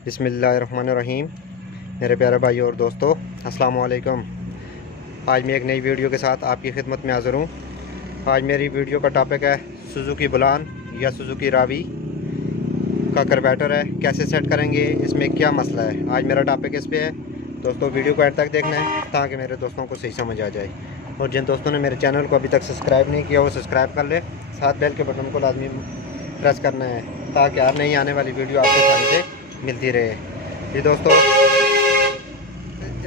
बिस्मिल्लाहिर्रहमानिर्रहीम। मेरे प्यारे भाई और दोस्तों, अस्सलाम वालेकुम। आज मैं एक नई वीडियो के साथ आपकी खिदमत में हाज़िर हूँ। आज मेरी वीडियो का टॉपिक है सुजुकी बुलान या सुजुकी रावी का कार्बोरेटर है, कैसे सेट करेंगे, इसमें क्या मसला है। आज मेरा टॉपिक इस पे है दोस्तों। वीडियो को एंड तक देखना है ताकि मेरे दोस्तों को सही समझ आ जाए। और जिन दोस्तों ने मेरे चैनल को अभी तक सब्सक्राइब नहीं किया वो सब्सक्राइब कर ले, साथ बेल के बटन को लाजमी प्रेस करना है ताकि हर नई आने वाली वीडियो आपको आसानी से मिलती रहे। जी दोस्तों,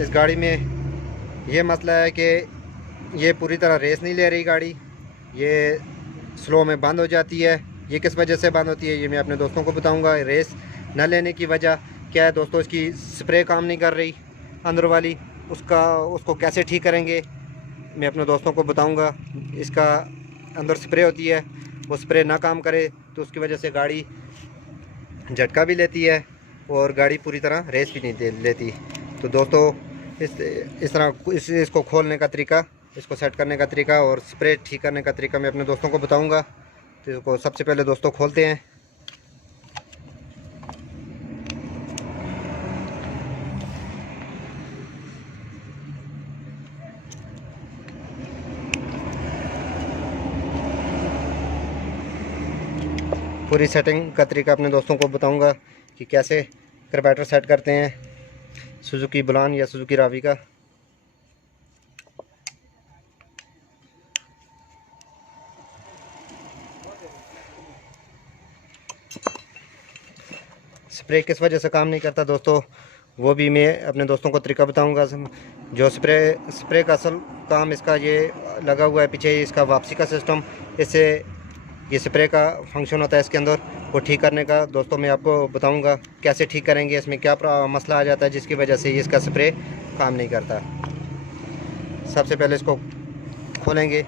इस गाड़ी में ये मसला है कि ये पूरी तरह रेस नहीं ले रही गाड़ी, ये स्लो में बंद हो जाती है। ये किस वजह से बंद होती है ये मैं अपने दोस्तों को बताऊंगा। रेस न लेने की वजह क्या है दोस्तों, इसकी स्प्रे काम नहीं कर रही अंदर वाली, उसको कैसे ठीक करेंगे मैं अपने दोस्तों को बताऊंगा। इसका अंदर स्प्रे होती है, वो स्प्रे ना काम करे तो उसकी वजह से गाड़ी झटका भी लेती है और गाड़ी पूरी तरह रेस भी नहीं लेती। तो दोस्तों इस तरह इसको खोलने का तरीका, इसको सेट करने का तरीका और स्प्रे ठीक करने का तरीका मैं अपने दोस्तों को बताऊंगा। तो इसको सबसे पहले दोस्तों खोलते हैं। पूरी सेटिंग का तरीका अपने दोस्तों को बताऊंगा कि कैसे कार्बोरेटर सेट करते हैं सुजुकी बुलान या सुजुकी रावी का। स्प्रे किस वजह से काम नहीं करता दोस्तों, वो भी मैं अपने दोस्तों को तरीका बताऊंगा। जो स्प्रे का असल काम इसका ये लगा हुआ है पीछे, इसका वापसी का सिस्टम, इससे ये स्प्रे का फंक्शन होता है इसके अंदर, वो ठीक करने का दोस्तों मैं आपको बताऊंगा कैसे ठीक करेंगे, इसमें क्या मसला आ जाता है जिसकी वजह से इसका स्प्रे काम नहीं करता। सबसे पहले इसको खोलेंगे।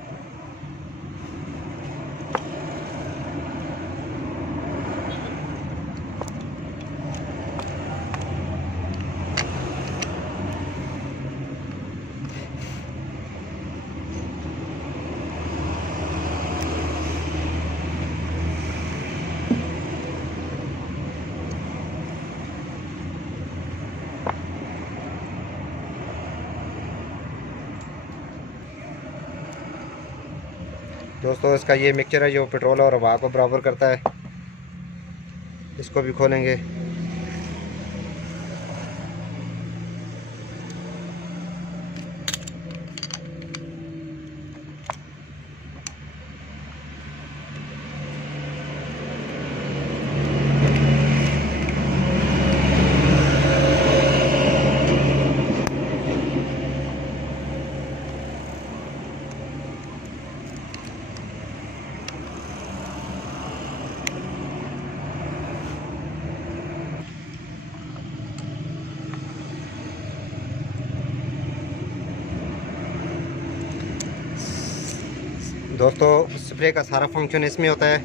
दोस्तों इसका ये मिक्सचर है जो पेट्रोल और हवा को बराबर करता है, इसको भी खोलेंगे। दोस्तों स्प्रे का सारा फंक्शन इसमें होता है,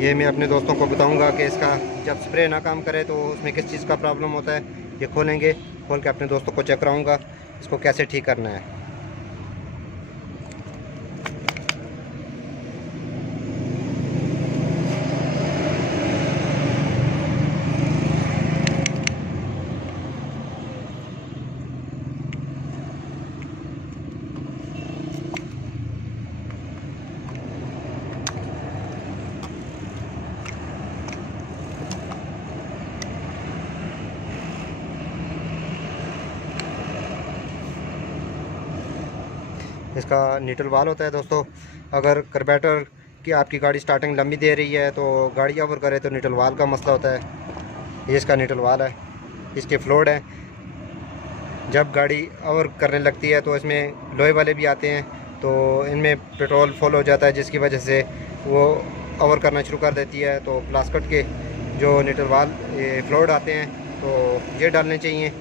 ये मैं अपने दोस्तों को बताऊंगा कि इसका जब स्प्रे ना काम करे तो उसमें किस चीज़ का प्रॉब्लम होता है। ये खोलेंगे, खोल के अपने दोस्तों को चेक कराऊंगा इसको कैसे ठीक करना है। इसका न्यूट्रल वाल होता है दोस्तों, अगर कार्बोरेटर की आपकी गाड़ी स्टार्टिंग लंबी दे रही है तो गाड़ी ओवर करे तो न्यूट्रल वाल का मसला होता है। ये इसका न्यूट्रल वाल है, इसके फ्लोड है। जब गाड़ी ओवर करने लगती है तो इसमें लोहे वाले भी आते हैं, तो इनमें पेट्रोल फुल हो जाता है जिसकी वजह से वो ओवर करना शुरू कर देती है। तो प्लास्टिक के जो न्यूट्रल वाल ये फ्लोड आते हैं तो ये डालने चाहिए।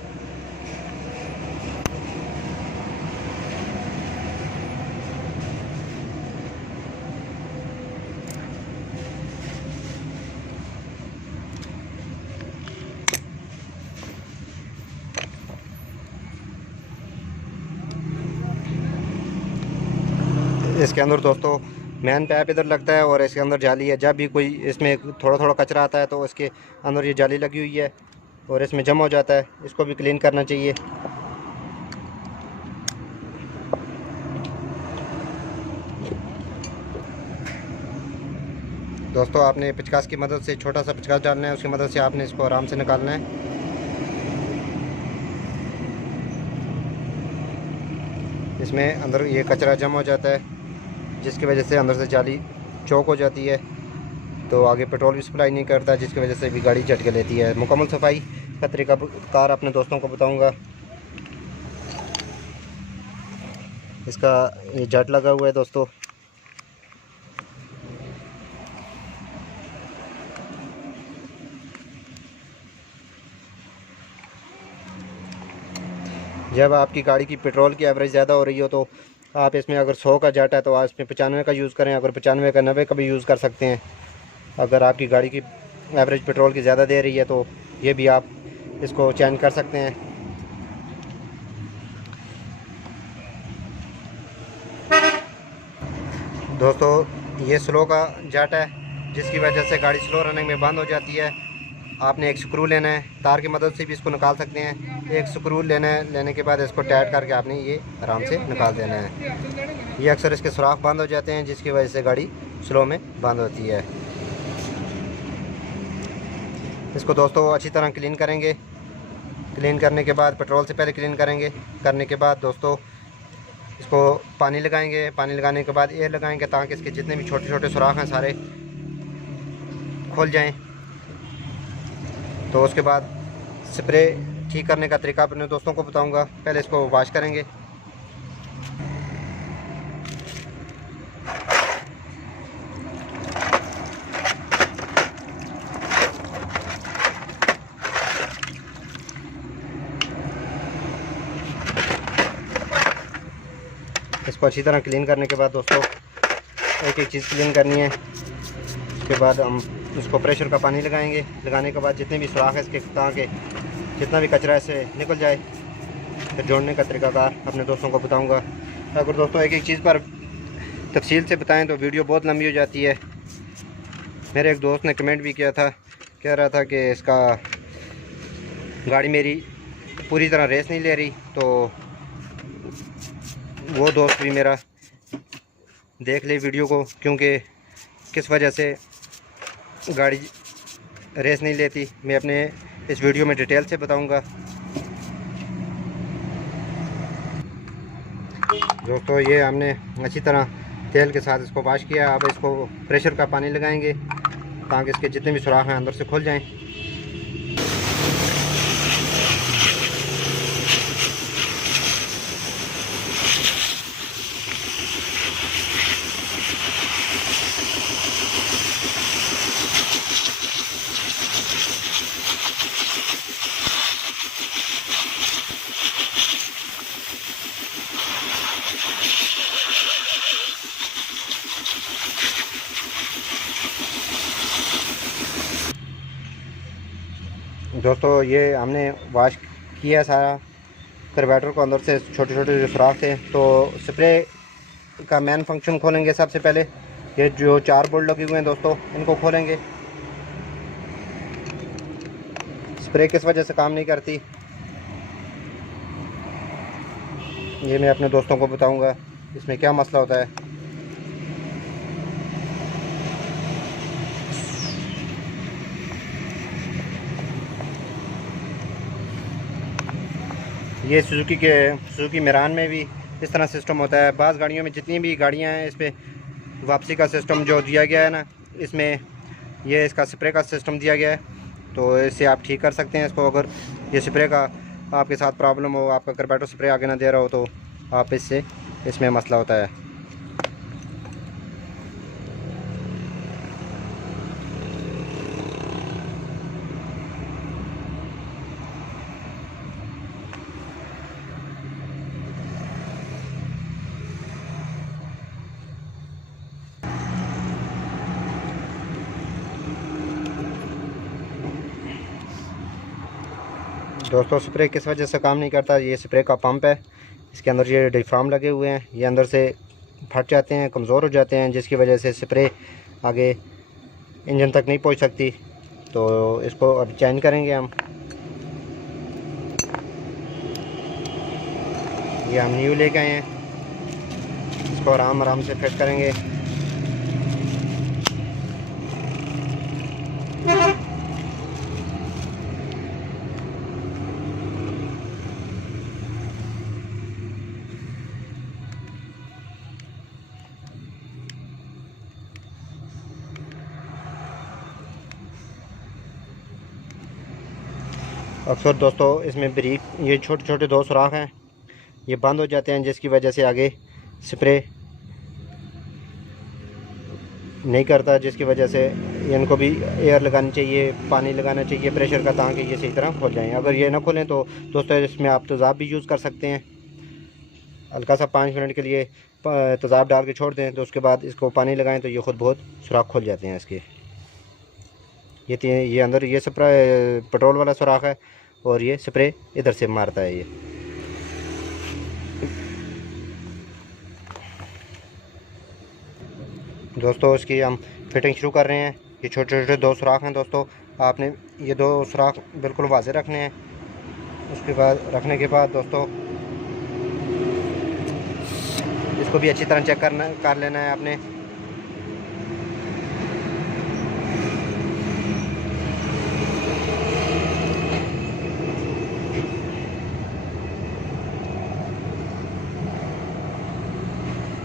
इसके अंदर दोस्तों मैन पैप इधर लगता है और इसके अंदर जाली है। जब भी कोई इसमें थोड़ा थोड़ा कचरा आता है तो इसके अंदर ये जाली लगी हुई है, और इसमें जमा हो जाता है, इसको भी क्लीन करना चाहिए। दोस्तों आपने पिचकास की मदद से, छोटा सा पिचकास डालना है, उसकी मदद से आपने इसको आराम से निकालना है। इसमें अंदर ये कचरा जमा हो जाता है, जिसकी वजह से अंदर से जाली चौक हो जाती है, तो आगे पेट्रोल भी सप्लाई नहीं करता, जिसकी वजह से भी गाड़ी झटके लेती है। मुकम्मल सफाई का तरीक़ाकार अपने दोस्तों को बताऊंगा। इसका ये जट लगा हुआ है दोस्तों, जब आपकी गाड़ी की पेट्रोल की एवरेज ज़्यादा हो रही हो तो आप इसमें अगर 100 का जाट है तो आप इसमें 95 का यूज़ करें, अगर 95 का 90 का भी यूज़ कर सकते हैं। अगर आपकी गाड़ी की एवरेज पेट्रोल की ज़्यादा दे रही है तो ये भी आप इसको चेंज कर सकते हैं। दोस्तों ये स्लो का जाट है, जिसकी वजह से गाड़ी स्लो रनिंग में बंद हो जाती है। आपने एक स्क्रू लेना है, तार की मदद से भी इसको निकाल सकते हैं। एक स्क्रू लेना है, लेने के बाद इसको टाइट करके आपने ये आराम से निकाल देना है। ये अक्सर इसके सुराख बंद हो जाते हैं, जिसकी वजह से गाड़ी स्लो में बंद होती है। इसको दोस्तों अच्छी तरह क्लीन करेंगे। क्लीन करने के बाद, पेट्रोल से पहले क्लीन करेंगे। करने के बाद दोस्तों इसको पानी लगाएंगे। पानी लगाने के बाद एयर लगाएंगे, ताकि इसके जितने भी छोटे छोटे सुराख हैं सारे खुल जाएं। तो उसके बाद स्प्रे ठीक करने का तरीका अपने दोस्तों को बताऊंगा। पहले इसको वॉश करेंगे। इसको अच्छी तरह क्लीन करने के बाद दोस्तों एक एक चीज़ क्लीन करनी है। उसके बाद हम इसको प्रेशर का पानी लगाएंगे। लगाने के बाद जितने भी सुराख है इसके, ताकि जितना भी कचरा ऐसे निकल जाए। फिर जोड़ने का तरीकाकार अपने दोस्तों को बताऊंगा। अगर दोस्तों एक एक चीज़ पर तफसील से बताएं तो वीडियो बहुत लंबी हो जाती है। मेरे एक दोस्त ने कमेंट भी किया था, कह रहा था कि इसका गाड़ी मेरी पूरी तरह रेस नहीं ले रही, तो वो दोस्त भी मेरा देख ले वीडियो को, क्योंकि किस वजह से गाड़ी रेस नहीं लेती। मैं अपने इस वीडियो में डिटेल से बताऊंगा। दोस्तों ये हमने अच्छी तरह तेल के साथ इसको वॉश किया। अब इसको प्रेशर का पानी लगाएंगे, ताकि इसके जितने भी सुराख हैं अंदर से खुल जाएं। दोस्तों ये हमने वॉश किया सारा कार्बोरेटर को, अंदर से छोटे छोटे जो सुराख थे। तो स्प्रे का मेन फंक्शन खोलेंगे। सबसे पहले ये जो 4 बोल्ट लगे हुए हैं दोस्तों, इनको खोलेंगे। स्प्रे किस वजह से काम नहीं करती ये मैं अपने दोस्तों को बताऊंगा, इसमें क्या मसला होता है। ये सुजुकी मेरान में भी इस तरह सिस्टम होता है। बाज़ गाड़ियों में, जितनी भी गाड़ियां हैं, इस पर वापसी का सिस्टम जो दिया गया है ना, इसमें ये इसका स्प्रे का सिस्टम दिया गया है। तो इससे आप ठीक कर सकते हैं इसको। अगर ये स्प्रे का आपके साथ प्रॉब्लम हो, आपका कार्बोरेटर स्प्रे आगे ना दे रहा हो, तो आप इसमें मसला होता है। दोस्तों स्प्रे किस वजह से काम नहीं करता, ये स्प्रे का पंप है। इसके अंदर ये डिफ्राम लगे हुए हैं, ये अंदर से फट जाते हैं, कमज़ोर हो जाते हैं, जिसकी वजह से स्प्रे आगे इंजन तक नहीं पहुंच सकती। तो इसको अब चेंज करेंगे हम। ये हम न्यू लेके आए हैं, इसको आराम आराम से फिट करेंगे। अक्सर दोस्तों इसमें ब्रेक, ये छोटे छोटे 2 सुराख हैं, ये बंद हो जाते हैं, जिसकी वजह से आगे स्प्रे नहीं करता, जिसकी वजह से इनको भी एयर लगानी चाहिए, पानी लगाना चाहिए प्रेशर का, ताकि ये सही तरह खुल जाएं। अगर ये ना खुलें तो दोस्तों इसमें आप तेज़ाब भी यूज़ कर सकते हैं। हल्का सा 5 मिनट के लिए तेज़ाब डाल के छोड़ दें, तो उसके बाद इसको पानी लगाएं तो ये खुद बहुत सुराख खुल जाते हैं इसके। ये अंदर ये स्प्रे पेट्रोल वाला सुराख है और ये स्प्रे इधर से मारता है। ये दोस्तों इसकी हम फिटिंग शुरू कर रहे हैं। ये छोटे छोटे 2 सुराख हैं दोस्तों, आपने ये 2 सुराख बिल्कुल वाज़े रखने हैं। उसके बाद रखने के बाद दोस्तों इसको भी अच्छी तरह चेक कर लेना है आपने।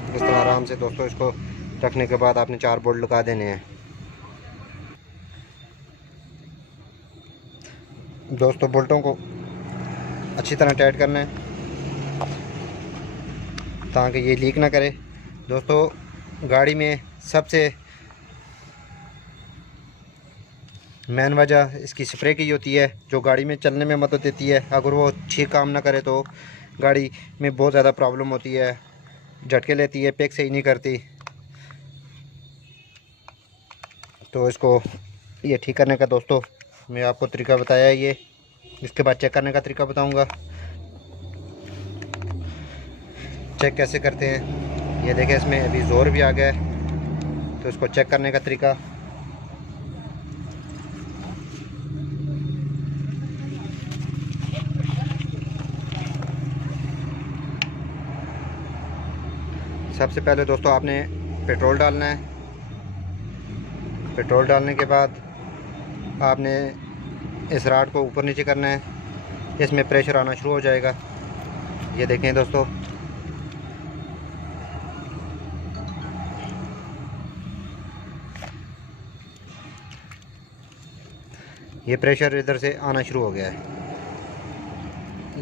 इस तरह आराम से दोस्तों इसको रखने के बाद आपने 4 बोल्ट लगा देने हैं। दोस्तों बोल्टों को अच्छी तरह टाइट करना है ताकि ये लीक ना करे। दोस्तों गाड़ी में सबसे मेन वजह इसकी स्प्रे की होती है, जो गाड़ी में चलने में मदद देती है। अगर वो ठीक काम ना करे तो गाड़ी में बहुत ज़्यादा प्रॉब्लम होती है, झटके लेती है, पैक सही नहीं करती। तो इसको ये ठीक करने का दोस्तों मैं आपको तरीका बताया है, ये इसके बाद चेक करने का तरीका बताऊंगा। चेक कैसे करते हैं ये देखें, इसमें अभी ज़ोर भी आ गया है। तो इसको चेक करने का तरीका, सबसे पहले दोस्तों आपने पेट्रोल डालना है। पेट्रोल डालने के बाद आपने इस राड को ऊपर नीचे करना है, इसमें प्रेशर आना शुरू हो जाएगा। ये देखें दोस्तों, ये प्रेशर इधर से आना शुरू हो गया है।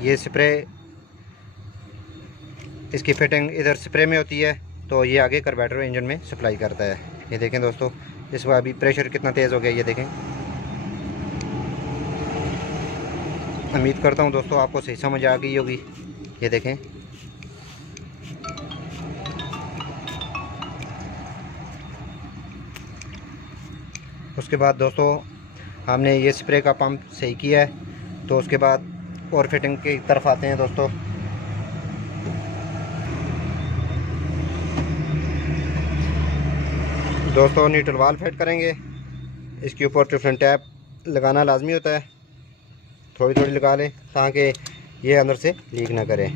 ये स्प्रे, इसकी फिटिंग इधर स्प्रे में होती है, तो ये आगे कार्बोरेटर इंजन में सप्लाई करता है। ये देखें दोस्तों, इस बार अभी प्रेशर कितना तेज़ हो गया, ये देखें। उम्मीद करता हूँ दोस्तों आपको सही समझ आ गई होगी। ये देखें, उसके बाद दोस्तों हमने ये स्प्रे का पंप सही किया है, तो उसके बाद और फिटिंग की तरफ आते हैं दोस्तों। दोस्तों न्यूट्रल वाल्व फिट करेंगे, इसके ऊपर टिफिन टैप लगाना लाजमी होता है, थोड़ी थोड़ी लगा लें ताकि ये अंदर से लीक ना करे।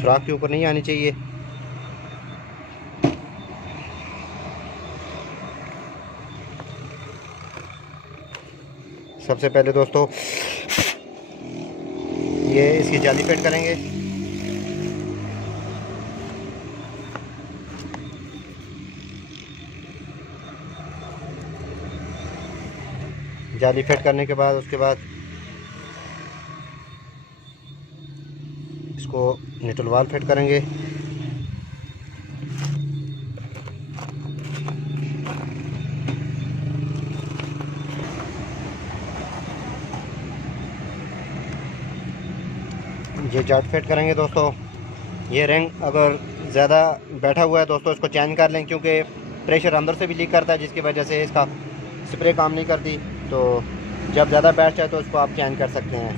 सुराख के ऊपर नहीं आनी चाहिए। सबसे पहले दोस्तों ये इसकी जाली फिट करेंगे। जाली फिट करने के बाद उसके बाद इसको न्यूट्रल वाल्व फिट करेंगे। ये जाट फिट करेंगे दोस्तों। ये रिंग अगर ज़्यादा बैठा हुआ है दोस्तों इसको चेंज कर लें, क्योंकि प्रेशर अंदर से भी लीक करता है, जिसकी वजह से इसका स्प्रे काम नहीं करती। तो जब ज़्यादा बैठ जाए तो उसको आप चेंज कर सकते हैं।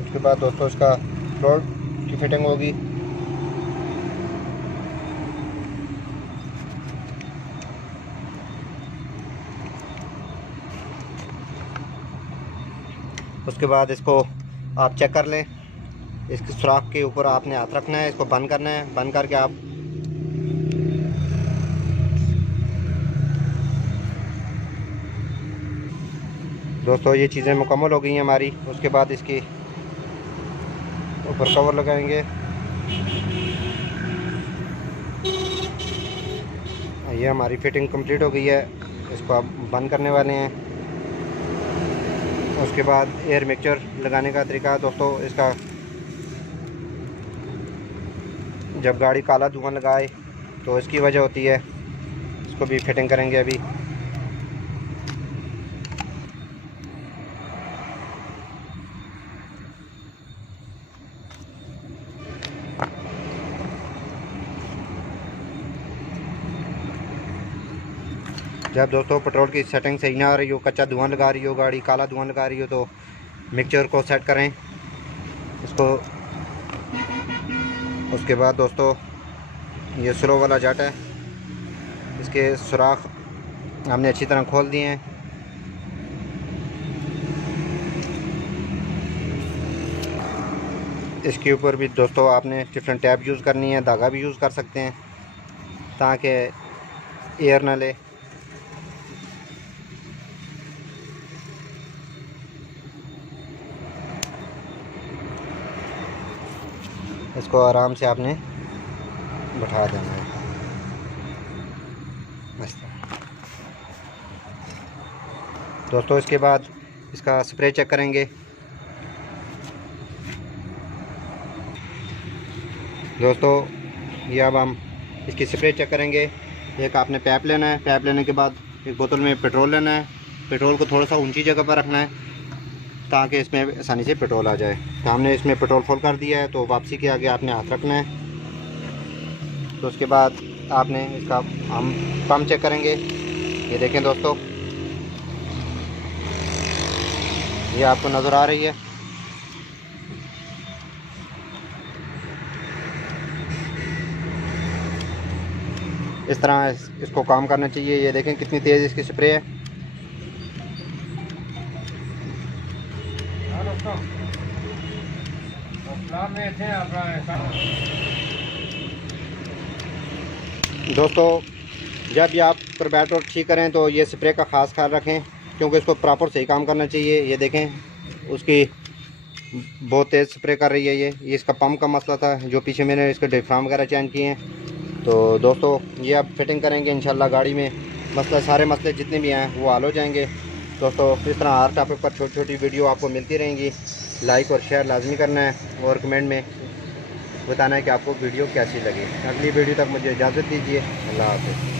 उसके बाद दोस्तों इसका फ्लोर की फिटिंग होगी। उसके बाद इसको आप चेक कर लें। इसके सुराख के ऊपर आपने हाथ रखना है, इसको बंद करना है। बंद करके आप दोस्तों ये चीज़ें मुकम्मल हो गई हैं हमारी। उसके बाद इसकी ऊपर कवर लगाएंगे। ये हमारी फिटिंग कंप्लीट हो गई है। इसको आप बंद करने वाले हैं। उसके बाद एयर मिक्सचर लगाने का तरीका दोस्तों, इसका जब गाड़ी काला धुआं लगाए तो इसकी वजह होती है। इसको भी फिटिंग करेंगे अभी। जब दोस्तों पेट्रोल की सेटिंग सही ना आ रही हो, कच्चा धुआं लगा रही हो गाड़ी, काला धुआं लगा रही हो, तो मिक्सचर को सेट करें इसको। उसके बाद दोस्तों ये स्लो वाला जाट है, इसके सुराख हमने अच्छी तरह खोल दिए हैं। इसके ऊपर भी दोस्तों आपने डिफरेंट टैप यूज़ करनी है, धागा भी यूज़ कर सकते हैं ताकि एयर ना ले। इसको आराम से आपने बैठा देना है मस्त। दोस्तों इसके बाद इसका स्प्रे चेक करेंगे। दोस्तों ये अब हम इसकी स्प्रे चेक करेंगे। एक आपने पैप लेना है, पैप लेने के बाद एक बोतल में पेट्रोल लेना है। पेट्रोल को थोड़ा सा ऊंची जगह पर रखना है ताकि इसमें आसानी से पेट्रोल आ जाए। तो हमने इसमें पेट्रोल फुल कर दिया है, तो वापसी के आगे आपने हाथ रखना है। तो उसके बाद आपने इसका हम पंप चेक करेंगे। ये देखें दोस्तों, ये आपको नज़र आ रही है। इस तरह इसको काम करना चाहिए। ये देखें कितनी तेज़ इसकी स्प्रे है। दोस्तों जब भी आप कार्बोरेटर ठीक करें तो ये स्प्रे का ख़ास ख्याल रखें, क्योंकि इसको प्रॉपर सही काम करना चाहिए। ये देखें उसकी बहुत तेज़ स्प्रे कर रही है। ये इसका पंप का मसला था, जो पीछे मैंने इसके डिफ्राम वगैरह चेंज किए हैं। तो दोस्तों ये आप फिटिंग करेंगे इंशाल्लाह, गाड़ी में सारे मसले जितने भी हैं वो हल हो जाएंगे। दोस्तों इस तरह हर टॉपिक पर छोटी छोटी वीडियो आपको मिलती रहेंगी। लाइक और शेयर लाजमी करना है और कमेंट में बताना है कि आपको वीडियो कैसी लगी। अगली वीडियो तक मुझे इजाज़त दीजिए। अल्लाह हाफ़िज़।